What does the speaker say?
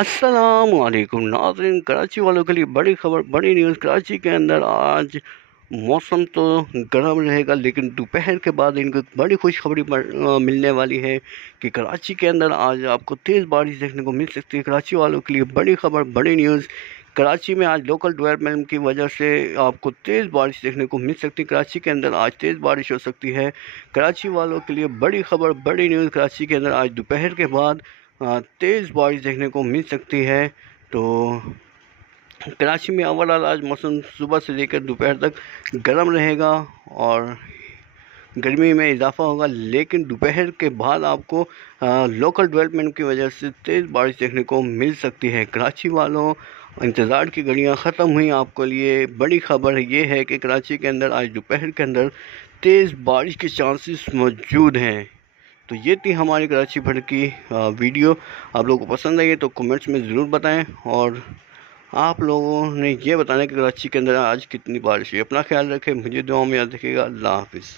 अस्सलाम वालेकुम नाज़रीन। कराची वालों के लिए बड़ी खबर, बड़ी न्यूज़। कराची के अंदर आज मौसम तो गर्म रहेगा, लेकिन दोपहर के बाद इनको एक बड़ी खुशखबरी मिलने वाली है कि कराची के अंदर आज आपको तेज़ बारिश देखने को मिल सकती है। कराची वालों के लिए बड़ी खबर, बड़ी न्यूज़। कराची में आज लोकल डेवलपमेंट की वजह से आपको तेज़ बारिश देखने को मिल सकती है। कराची के अंदर आज तेज़ बारिश हो सकती है। कराची वालों के लिए बड़ी खबर, बड़ी न्यूज़। कराची के अंदर आज दोपहर के बाद तेज़ बारिश देखने को मिल सकती है। तो कराची में ओवरऑल आज मौसम सुबह से लेकर दोपहर तक गर्म रहेगा और गर्मी में इजाफा होगा, लेकिन दोपहर के बाद आपको लोकल डेवलपमेंट की वजह से तेज़ बारिश देखने को मिल सकती है। कराची वालों, इंतज़ार की घड़ियां ख़त्म हुई। आपके लिए बड़ी खबर ये है कि कराची के अंदर आज दोपहर के अंदर तेज़ बारिश के चांसेस मौजूद हैं। तो ये थी हमारी कराची भर की वीडियो। आप लोगों को पसंद आई तो कमेंट्स में ज़रूर बताएं, और आप लोगों ने ये बताना कि कराची के अंदर आज कितनी बारिश हुई। अपना ख्याल रखें, मुझे दुआ में याद रखिएगा। अल्लाह हाफ़िज़।